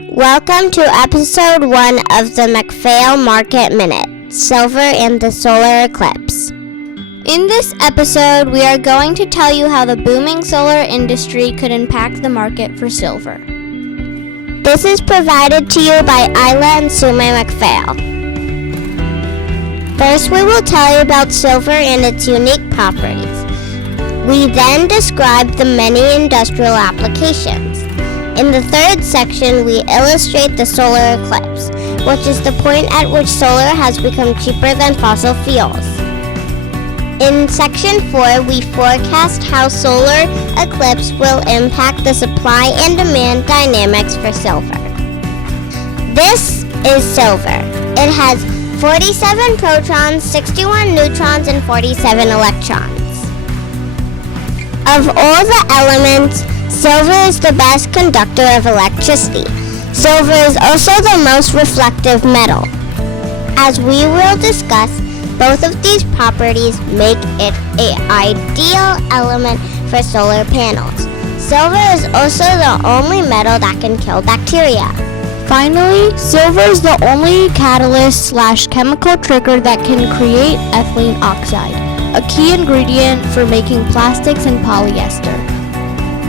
Welcome to episode 1 of the McPhail Market Minute, Silver and the Solar Eclipse. In this episode, we are going to tell you how the booming solar industry could impact the market for silver. This is provided to you by Aila and Sumay McPhail. First, we will tell you about silver and its unique properties. We then describe the many industrial applications. In the third section, we illustrate the solar eclipse, which is the point at which solar has become cheaper than fossil fuels. In section 4, we forecast how solar eclipse will impact the supply and demand dynamics for silver. This is silver. It has 47 protons, 61 neutrons, and 47 electrons. Of all the elements, silver is the best conductor of electricity. Silver is also the most reflective metal. As we will discuss, both of these properties make it an ideal element for solar panels. Silver is also the only metal that can kill bacteria. Finally, silver is the only catalyst/chemical trigger that can create ethylene oxide, a key ingredient for making plastics and polyester.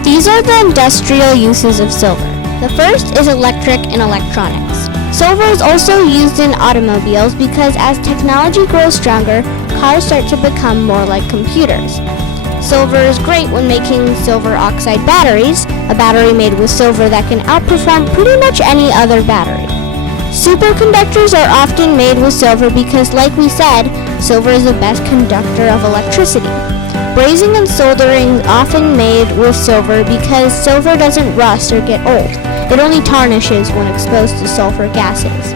These are the industrial uses of silver. The first is electric and electronics. Silver is also used in automobiles because as technology grows stronger, cars start to become more like computers. Silver is great when making silver oxide batteries, a battery made with silver that can outperform pretty much any other battery. Superconductors are often made with silver because, like we said, silver is the best conductor of electricity. Brazing and soldering is often made with silver because silver doesn't rust or get old. It only tarnishes when exposed to sulfur gases.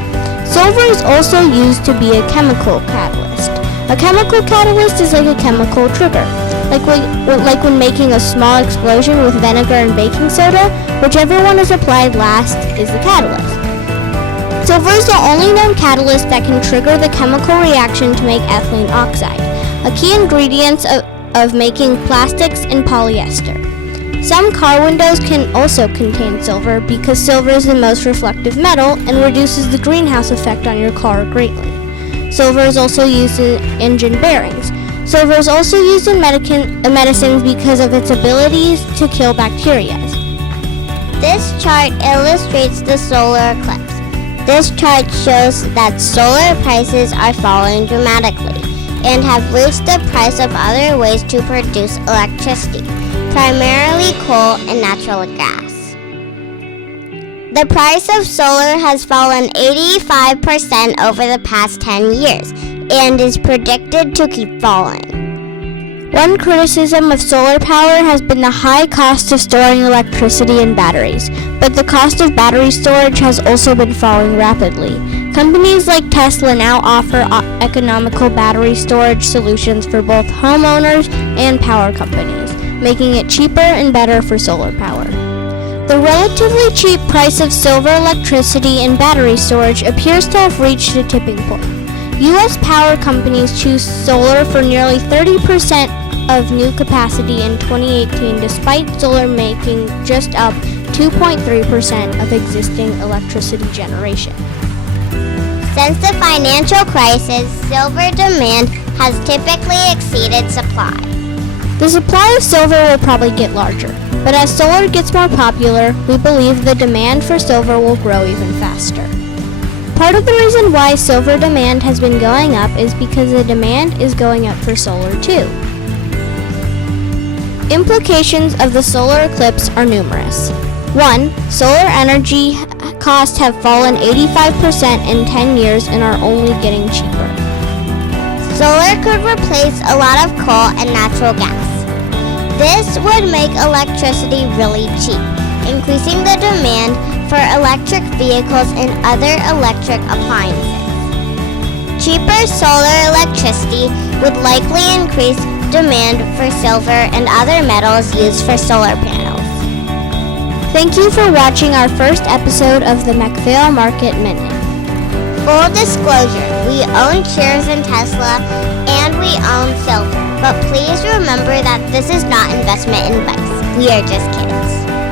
Silver is also used to be a chemical catalyst. A chemical catalyst is like a chemical trigger. Like when making a small explosion with vinegar and baking soda, whichever one is applied last is the catalyst. Silver is the only known catalyst that can trigger the chemical reaction to make ethylene oxide, a key ingredient of making plastics and polyester. Some car windows can also contain silver because silver is the most reflective metal and reduces the greenhouse effect on your car greatly. Silver is also used in engine bearings. Silver is also used in medicines because of its abilities to kill bacteria. This chart illustrates the solar eclipse. This chart shows that solar prices are falling dramatically and have reached the price of other ways to produce electricity, primarily coal and natural gas. The price of solar has fallen 85% over the past 10 years and is predicted to keep falling. One criticism of solar power has been the high cost of storing electricity in batteries, but the cost of battery storage has also been falling rapidly. Companies like Tesla now offer economical battery storage solutions for both homeowners and power companies, making it cheaper and better for solar power. The relatively cheap price of silver electricity and battery storage appears to have reached a tipping point. U.S. power companies choose solar for nearly 30% of new capacity in 2018, despite solar making just up 2.3% of existing electricity generation. Since the financial crisis, silver demand has typically exceeded supply. The supply of silver will probably get larger, but as solar gets more popular, we believe the demand for silver will grow even faster. Part of the reason why silver demand has been going up is because the demand is going up for solar too. Implications of the solar eclipse are numerous. 1. Solar energy costs have fallen 85% in 10 years and are only getting cheaper. Solar could replace a lot of coal and natural gas. This would make electricity really cheap, increasing the demand for electric vehicles and other electric appliances. Cheaper solar electricity would likely increase demand for silver and other metals used for solar panels. Thank you for watching our first episode of the McPhail Market Minute. Full disclosure, we own shares in Tesla and we own silver, but please remember that this is not investment advice. We are just kids.